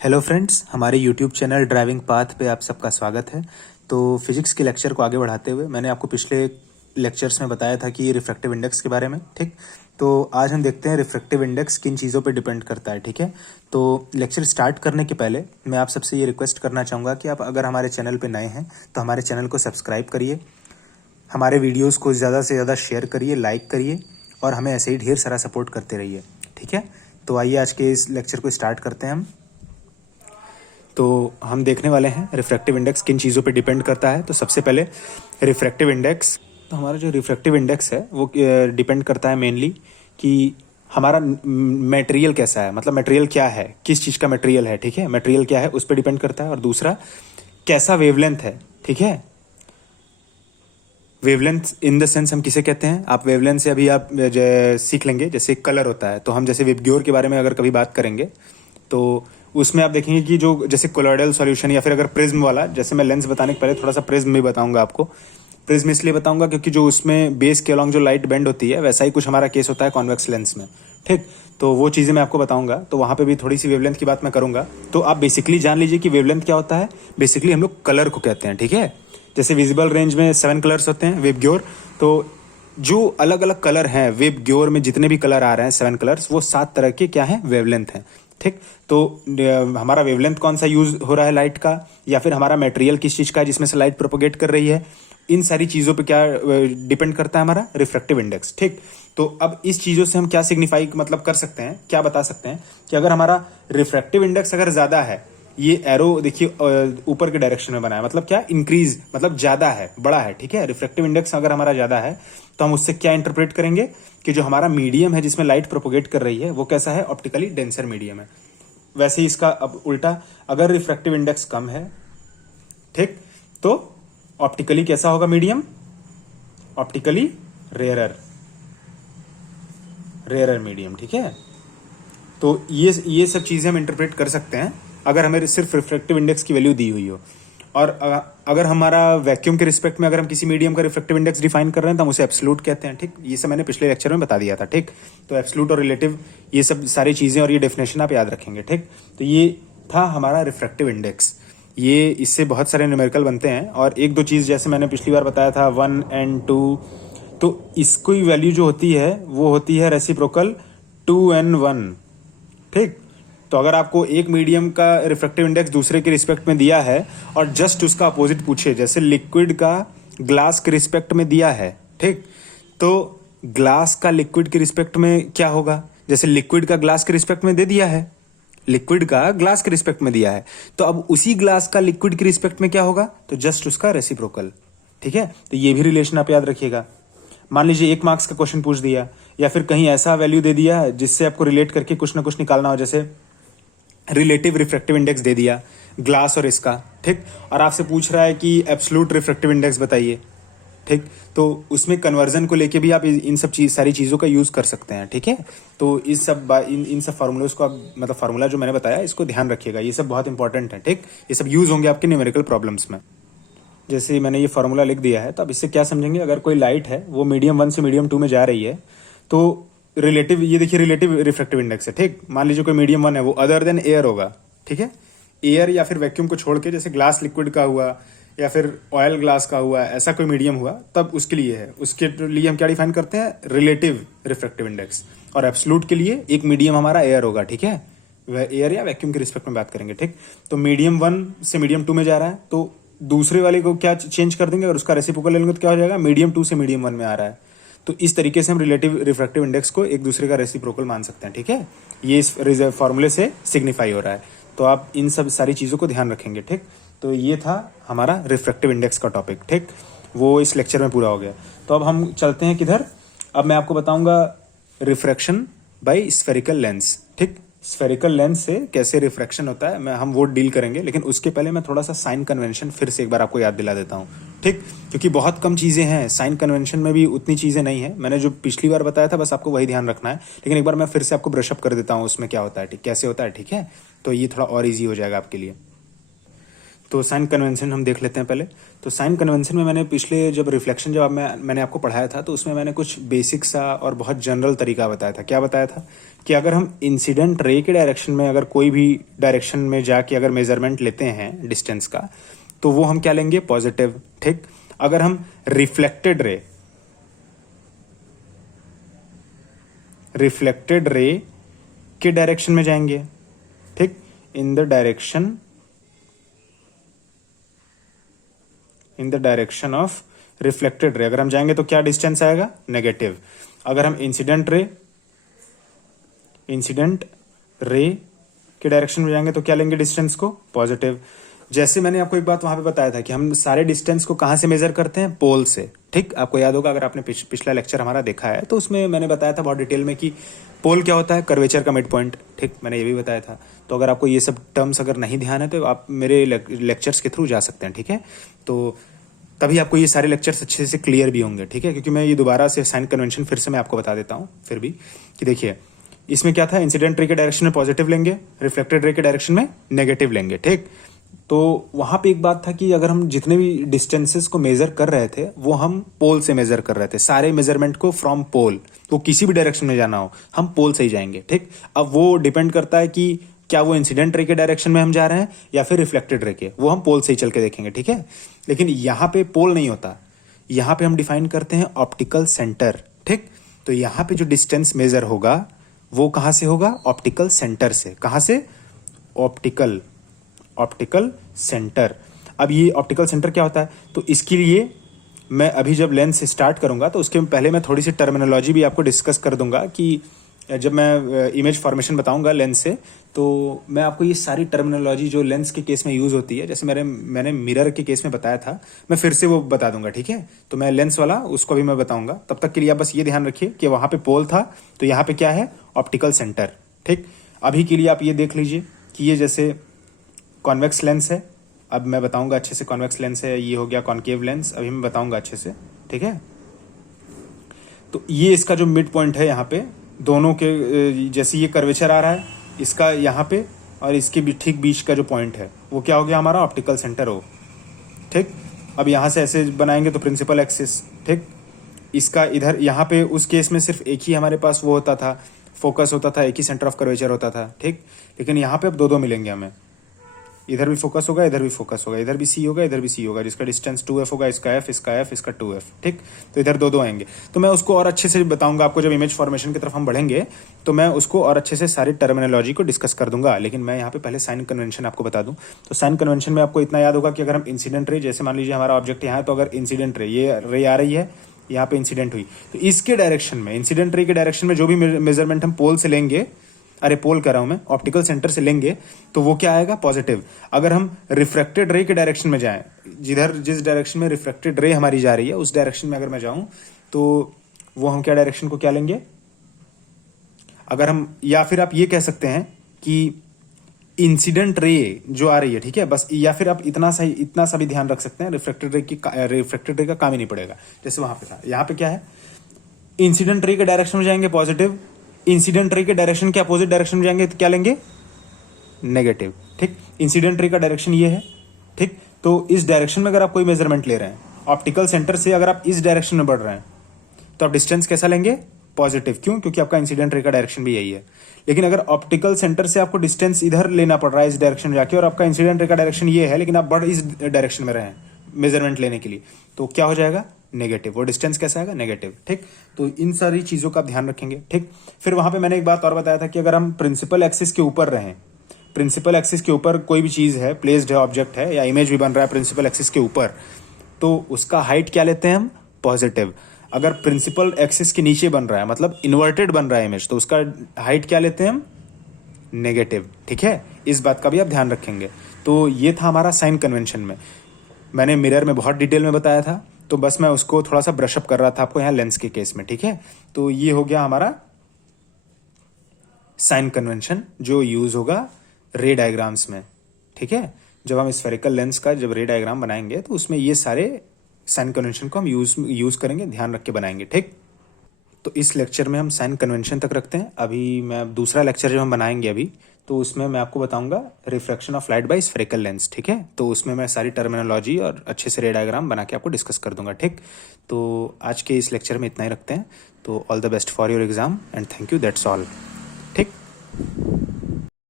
Hello friends, हमारे YouTube channel driving path पे आप सबका स्वागत है। तो फिजिक्स के लेक्चर को आगे बढ़ाते हुए मैंने आपको पिछले लेक्चर्स में बताया था कि रिफ्रैक्टिव इंडेक्स के बारे में, ठीक। तो आज हम देखते हैं रिफ्रैक्टिव इंडेक्स किन चीज़ों पे डिपेंड करता है, ठीक है। तो लेक्चर स्टार्ट करने के पहले मैं आप सबसे ये रिक्वेस्ट करना चाहूँगा कि आप अगर हमारे चैनल पर नए हैं तो हमारे चैनल को सब्सक्राइब करिए, हमारे वीडियोज़ को ज़्यादा से ज़्यादा शेयर करिए, लाइक करिए और हमें ऐसे ही ढेर सारा सपोर्ट करते रहिए, ठीक है। तो आइए आज के इस लेक्चर को स्टार्ट करते हैं हम। तो हम देखने वाले हैं रिफ्रैक्टिव इंडेक्स किन चीज़ों पे डिपेंड करता है। तो सबसे पहले रिफ्रैक्टिव इंडेक्स, तो हमारा जो रिफ्रैक्टिव इंडेक्स है वो डिपेंड करता है मेनली कि हमारा मटेरियल कैसा है, मतलब मटेरियल क्या है, किस चीज़ का मटेरियल है, ठीक है। मटेरियल क्या है उस पर डिपेंड करता है। और दूसरा कैसा वेवलेंथ है, ठीक है। वेवलेंथ इन द सेंस हम किसे कहते हैं, आप वेवलेंथ से अभी आप सीख लेंगे। जैसे कलर होता है तो हम जैसे विबग्योर के बारे में अगर कभी बात करेंगे तो उसमें आप देखेंगे कि जो जैसे कोलॉइडल सॉल्यूशन या फिर अगर प्रिज्म वाला, जैसे मैं लेंस बताने के पहले थोड़ा सा प्रिज्म भी बताऊंगा आपको। प्रिज्म इसलिए बताऊंगा क्योंकि जो उसमें बेस के अलॉन्ग जो लाइट बेंड होती है वैसा ही कुछ हमारा केस होता है कॉन्वेक्स लेंस में, ठीक। तो वो चीज़ें मैं आपको बताऊंगा, तो वहाँ पे भी थोड़ी सी वेवलेंथ की बात मैं करूंगा। तो आप बेसिकली जान लीजिए कि वेवलेंथ क्या होता है। बेसिकली हम लोग कलर को कहते हैं, ठीक है। जैसे विजिबल रेंज में 7 कलर्स होते हैं विबग्योर, तो जो अलग अलग कलर हैं विबग्योर में, जितने भी कलर आ रहे हैं 7 कलर्स, वो 7 तरह के क्या हैं, वेवलेंथ हैं, ठीक। तो हमारा वेवलेंथ कौन सा यूज हो रहा है लाइट का, या फिर हमारा मटेरियल किस चीज का है जिसमें से लाइट प्रोपोगेट कर रही है, इन सारी चीजों पे क्या डिपेंड करता है हमारा रिफ्रैक्टिव इंडेक्स, ठीक। तो अब इस चीजों से हम क्या सिग्निफाई मतलब कर सकते हैं, क्या बता सकते हैं कि अगर हमारा रिफ्रैक्टिव इंडेक्स अगर ज्यादा है, ये एरो देखिए ऊपर के डायरेक्शन में बना है, मतलब क्या, इंक्रीज, मतलब ज्यादा है, बड़ा है, ठीक है। रिफ्रैक्टिव इंडेक्स अगर हमारा ज्यादा है तो हम उससे क्या इंटरप्रेट करेंगे कि जो हमारा मीडियम है जिसमें लाइट प्रोपोगेट कर रही है वो कैसा है, ऑप्टिकली डेंसर मीडियम है। वैसे ही इसका अब उल्टा, अगर रिफ्रैक्टिव इंडेक्स कम है, ठीक, तो ऑप्टिकली कैसा होगा medium, optically rarer, rarer medium, ठीक है। तो ये सब चीजें हम इंटरप्रेट कर सकते हैं अगर हमें सिर्फ रिफ्रैक्टिव इंडेक्स की वैल्यू दी हुई हो। और अगर हमारा वैक्यूम के रिस्पेक्ट में अगर हम किसी मीडियम का रिफ्रैक्टिव इंडेक्स डिफाइन कर रहे हैं तो हम उसे एब्सोल्यूट कहते हैं, ठीक। ये सब मैंने पिछले लेक्चर में बता दिया था, ठीक। तो एब्सोल्यूट और रिलेटिव, ये सब सारी चीजें और ये डेफिनेशन आप याद रखेंगे, ठीक। तो ये था हमारा रिफ्रैक्टिव इंडेक्स। ये इससे बहुत सारे न्यूमेरिकल बनते हैं। और एक दो चीज जैसे मैंने पिछली बार बताया था 1 and 2, तो इसकी वैल्यू जो होती है वो होती है रेसिप्रोकल 2n1, ठीक। तो अगर आपको एक मीडियम का रिफ्रैक्टिव इंडेक्स दूसरे के रिस्पेक्ट में दिया है और जस्ट उसका अपोजिट पूछे, जैसे लिक्विड का ग्लास के रिस्पेक्ट में दिया है, ठीक, तो ग्लास का लिक्विड के रिस्पेक्ट में क्या होगा, जैसे लिक्विड का ग्लास के रिस्पेक्ट में दे दिया है, लिक्विड का ग्लास के रिस्पेक्ट में दिया है, तो अब उसी ग्लास का लिक्विड के रिस्पेक्ट में क्या होगा, तो जस्ट उसका रेसिप्रोकल, ठीक है। तो ये भी रिलेशन आप याद रखिएगा। मान लीजिए 1 मार्क्स का क्वेश्चन पूछ दिया या फिर कहीं ऐसा वैल्यू दे दिया जिससे आपको रिलेट करके कुछ ना कुछ निकालना हो, जैसे रिलेटिव रिफ्रैक्टिव इंडेक्स दे दिया ग्लास और इसका, ठीक। और आपसे पूछ रहा है कि एब्सोल्यूट रिफ्रैक्टिव इंडेक्स बताइए, ठीक। तो उसमें कन्वर्जन को लेके भी आप इन सब सारी चीज़ों का यूज़ कर सकते हैं, ठीक है। तो इस सब इन सब फार्मूलाज को आप, मतलब फार्मूला जो मैंने बताया इसको ध्यान रखिएगा, ये सब बहुत इंपॉर्टेंट है, ठीक। ये सब यूज़ होंगे आपके न्यूमेरिकल प्रॉब्लम्स में। जैसे मैंने ये फार्मूला लिख दिया है तो अब इससे क्या समझेंगे, अगर कोई लाइट है वो मीडियम 1 से मीडियम 2 में जा रही है तो रिलेटिव, ये देखिए रिलेटिव रिफ्रैक्टिव इंडेक्स है, ठीक। मान लीजिए कोई मीडियम 1 है, वो अदर देन एयर होगा, ठीक है। एयर या फिर वैक्यूम को छोड़ के, जैसे ग्लास लिक्विड का हुआ या फिर ऑयल ग्लास का हुआ, ऐसा कोई मीडियम हुआ, तब उसके लिए है, उसके लिए हम क्या डिफाइन करते हैं, रिलेटिव रिफ्रैक्टिव इंडेक्स। और एब्सोल्यूट के लिए एक मीडियम हमारा एयर होगा, ठीक है। वह एयर या वैक्यूम के रिस्पेक्ट में बात करेंगे, ठीक। तो मीडियम 1 से मीडियम 2 में जा रहा है तो दूसरे वाले को क्या चेंज कर देंगे, और उसका रेसिप्रोकल लेंगे तो क्या हो जाएगा, मीडियम 2 से मीडियम 1 में आ रहा है। तो इस तरीके से हम रिलेटिव रिफ्रैक्टिव इंडेक्स को एक दूसरे का रेसिप्रोकल मान सकते हैं, ठीक है। ये इस फॉर्मूले से सिग्निफाई हो रहा है। तो आप इन सब सारी चीज़ों को ध्यान रखेंगे, ठीक। तो ये था हमारा रिफ्रैक्टिव इंडेक्स का टॉपिक, ठीक। वो इस लेक्चर में पूरा हो गया। तो अब हम चलते हैं किधर, अब मैं आपको बताऊंगा रिफ्रैक्शन बाय स्फेरिकल लेंस, ठीक। स्फेरिकल लेंस से कैसे रिफ्रैक्शन होता है हम वो डील करेंगे, लेकिन उसके पहले मैं थोड़ा सा साइन कन्वेंशन फिर से एक बार आपको याद दिला देता हूँ, ठीक। क्योंकि बहुत कम चीज़ें हैं, साइन कन्वेंशन में भी उतनी चीज़ें नहीं है। मैंने जो पिछली बार बताया था बस आपको वही ध्यान रखना है, लेकिन एक बार मैं फिर से आपको ब्रशअप कर देता हूँ उसमें क्या होता है, ठीक, कैसे होता है, ठीक है। तो ये थोड़ा और ईजी हो जाएगा आपके लिए। तो साइन कन्वेंशन हम देख लेते हैं पहले। तो साइन कन्वेंशन में मैंने पिछले जब रिफ्लेक्शन जब मैंने आपको पढ़ाया था तो उसमें मैंने कुछ बेसिक सा और बहुत जनरल तरीका बताया था। क्या बताया था कि अगर हम इंसिडेंट रे के डायरेक्शन में अगर कोई भी डायरेक्शन में जाके अगर मेजरमेंट लेते हैं डिस्टेंस का तो वो हम क्या लेंगे, पॉजिटिव। ठीक, अगर हम रिफ्लेक्टेड रे के डायरेक्शन में जाएंगे, ठीक, in the direction of reflected ray अगर हम जाएंगे तो क्या डिस्टेंस आएगा, नेगेटिव। अगर हम इंसिडेंट रे के डायरेक्शन में जाएंगे तो क्या लेंगे डिस्टेंस को, पॉजिटिव। जैसे मैंने आपको एक बात वहां पे बताया था कि हम सारे डिस्टेंस को कहां से मेजर करते हैं, पोल से। ठीक, आपको याद होगा अगर आपने पिछला लेक्चर हमारा देखा है तो उसमें मैंने बताया था बहुत डिटेल में कि पोल क्या होता है, कर्वेचर का मिड पॉइंट। ठीक, मैंने ये भी बताया था। तो अगर आपको ये सब टर्म्स अगर नहीं ध्यान है तो आप मेरे लेक्चर्स के थ्रू जा सकते हैं। ठीक है, तो तभी आपको ये सारे लेक्चर्स अच्छे से क्लियर भी होंगे। ठीक है, क्योंकि मैं ये दोबारा से साइन कन्वेंशन फिर से मैं आपको बता देता हूँ फिर भी कि देखिए इसमें क्या था, इंसिडेंट रे के डायरेक्शन में पॉजिटिव लेंगे, रिफ्लेक्टेड रे के डायरेक्शन में नेगेटिव लेंगे। ठीक, तो वहां पे एक बात था कि अगर हम जितने भी डिस्टेंसेस को मेजर कर रहे थे वो हम पोल से मेजर कर रहे थे, सारे मेजरमेंट को फ्रॉम पोल, तो किसी भी डायरेक्शन में जाना हो हम पोल से ही जाएंगे। ठीक, अब वो डिपेंड करता है कि क्या वो इंसिडेंट रे के डायरेक्शन में हम जा रहे हैं या फिर रिफ्लेक्टेड रे के, वो हम पोल से ही चल के देखेंगे। ठीक है, लेकिन यहां पे पोल नहीं होता, यहां पे हम डिफाइन करते हैं ऑप्टिकल सेंटर। ठीक, तो यहां पे जो डिस्टेंस मेजर होगा वो कहां से होगा, ऑप्टिकल सेंटर से। कहां से, ऑप्टिकल सेंटर। अब ये ऑप्टिकल सेंटर क्या होता है, तो इसके लिए मैं अभी जब लेंस स्टार्ट करूंगा तो उसके पहले मैं थोड़ी सी टर्मिनोलॉजी भी आपको डिस्कस कर दूंगा कि जब मैं इमेज फॉर्मेशन बताऊंगा लेंस से तो मैं आपको ये सारी टर्मिनोलॉजी जो लेंस के केस में यूज होती है, जैसे मैंने मिरर के केस में बताया था, मैं फिर से वो बता दूंगा। ठीक है, तो मैं लेंस वाला उसको भी मैं बताऊंगा। तब तक के लिए आप बस ये ध्यान रखिए कि वहां पे पोल था तो यहाँ पे क्या है, ऑप्टिकल सेंटर। ठीक, अभी के लिए आप ये देख लीजिए कि ये जैसे कॉन्वेक्स लेंस है, अब मैं बताऊंगा अच्छे से। कॉन्वेक्स लेंस है, ये हो गया कॉनकेव लेंस, अभी मैं बताऊंगा अच्छे से। ठीक है, तो ये इसका जो मिड पॉइंट है यहाँ पे दोनों के, जैसे ये कर्वेचर आ रहा है इसका यहाँ पे और इसके भी ठीक बीच का जो पॉइंट है वो क्या हो गया हमारा, ऑप्टिकल सेंटर हो। ठीक, अब यहाँ से ऐसे बनाएंगे तो प्रिंसिपल एक्सिस। ठीक, इसका इधर यहाँ पे उस केस में सिर्फ एक ही हमारे पास वो होता था, फोकस होता था, एक ही सेंटर ऑफ कर्वेचर होता था। ठीक, लेकिन यहाँ पे अब दो मिलेंगे हमें, इधर भी फोकस होगा, इधर भी फोकस होगा, इधर भी सी होगा, इधर भी सी होगा, जिसका डिस्टेंस 2f होगा, इसका f, इसका 2f। ठीक, तो इधर दो आएंगे। तो मैं उसको और अच्छे से बताऊंगा आपको जब इमेज फॉर्मेशन की तरफ हम बढ़ेंगे तो मैं उसको और अच्छे से सारी टर्मिनोलॉजी को डिस्कस कर दूंगा। लेकिन मैं यहाँ पे पहले साइन कन्वेंशन आपको बता दूं। तो साइन कन्वेंशन में आपको इतना याद होगा कि अगर हम इंसिडेंट रे, जैसे मान लीजिए हमारा ऑब्जेक्ट यहाँ है, तो अगर इंसिडेंट रे, ये रे आ रही है, यहाँ पे इंसिडेंट हुई, तो इसके डायरेक्शन में, इंसिडेंट रे के डायरेक्शन में जो भी मेजरमेंट हम पोल से लेंगे, अरे पोल कर रहा हूं मैं, ऑप्टिकल सेंटर से लेंगे तो वो क्या आएगा, पॉजिटिव। अगर हम रिफ्रैक्टेड रे के डायरेक्शन में जाएं, जिस डायरेक्शन में रिफ्रैक्टेड रे हमारी जा रही है उस डायरेक्शन में अगर मैं जाऊं तो वो हम क्या डायरेक्शन को क्या लेंगे, अगर हम, या फिर आप ये कह सकते हैं कि इंसिडेंट रे जो आ रही है, ठीक है, बस, या फिर आप इतना सा भी ध्यान रख सकते हैं, रिफ्रैक्टेड रे का काम ही नहीं पड़ेगा। जैसे वहां पे था, यहाँ पे क्या है, इंसिडेंट रे के डायरेक्शन में जाएंगे पॉजिटिव, इंसिडेंट रे के डायरेक्शन के अपोजिट डायरेक्शन में जाएंगे तो क्या लेंगे, नेगेटिव। ठीक, इंसिडेंट रे का डायरेक्शन ये है। ठीक, तो इस डायरेक्शन में अगर आप कोई मेजरमेंट ले रहे हैं ऑप्टिकल सेंटर से, अगर आप इस डायरेक्शन में बढ़ रहे हैं तो आप डिस्टेंस कैसा लेंगे, पॉजिटिव। क्यों, क्योंकि आपका इंसिडेंट रे का डायरेक्शन भी यही है। लेकिन अगर ऑप्टिकल सेंटर से आपको डिस्टेंस इधर लेना पड़ रहा है इस डायरेक्शन में जाके, और आपका इंसिडेंट रे का डायरेक्शन ये है लेकिन आप बढ़ इस डायरेक्शन में रहे हैं मेजरमेंट लेने के लिए, तो क्या हो जाएगा, नेगेटिव। वो डिस्टेंस कैसा आएगा, नेगेटिव। ठीक, तो इन सारी चीजों का आप ध्यान रखेंगे। ठीक, फिर वहां पे मैंने एक बात और बताया था कि अगर हम प्रिंसिपल एक्सिस के ऊपर रहें, प्रिंसिपल एक्सिस के ऊपर कोई भी चीज है, प्लेस्ड है, ऑब्जेक्ट है या इमेज भी बन रहा है प्रिंसिपल एक्सिस के ऊपर, तो उसका हाइट क्या लेते हैं हम, पॉजिटिव। अगर प्रिंसिपल एक्सिस के नीचे बन रहा है, मतलब इन्वर्टेड बन रहा है इमेज, तो उसका हाइट क्या लेते हैं हम, नेगेटिव। ठीक है, इस बात का भी आप ध्यान रखेंगे। तो ये था हमारा साइन कन्वेंशन में, मैंने मिरर में बहुत डिटेल में बताया था, तो बस मैं उसको थोड़ा सा ब्रशअप कर रहा था आपको यहाँ लेंस के केस में। ठीक है, तो ये हो गया हमारा साइन कन्वेंशन जो यूज होगा रे डायग्राम्स में। ठीक है, जब हम स्फेरिकल लेंस का जब रे डायग्राम बनाएंगे तो उसमें ये सारे साइन कन्वेंशन को हम यूज करेंगे, ध्यान रख के बनाएंगे। ठीक, तो इस लेक्चर में हम साइन कन्वेंशन तक रखते हैं। अभी मैं दूसरा लेक्चर जो हम बनाएंगे अभी, तो उसमें मैं आपको बताऊंगा refraction of light by spherical lens, ठीक है। तो उसमें मैं सारी टर्मिनोलॉजी और अच्छे से रे डायग्राम बना के आपको डिस्कस कर दूंगा, ठीक। तो आज के इस लेक्चर में इतना ही रखते हैं। तो all the best for your exam and thank you, that's all, ठीक।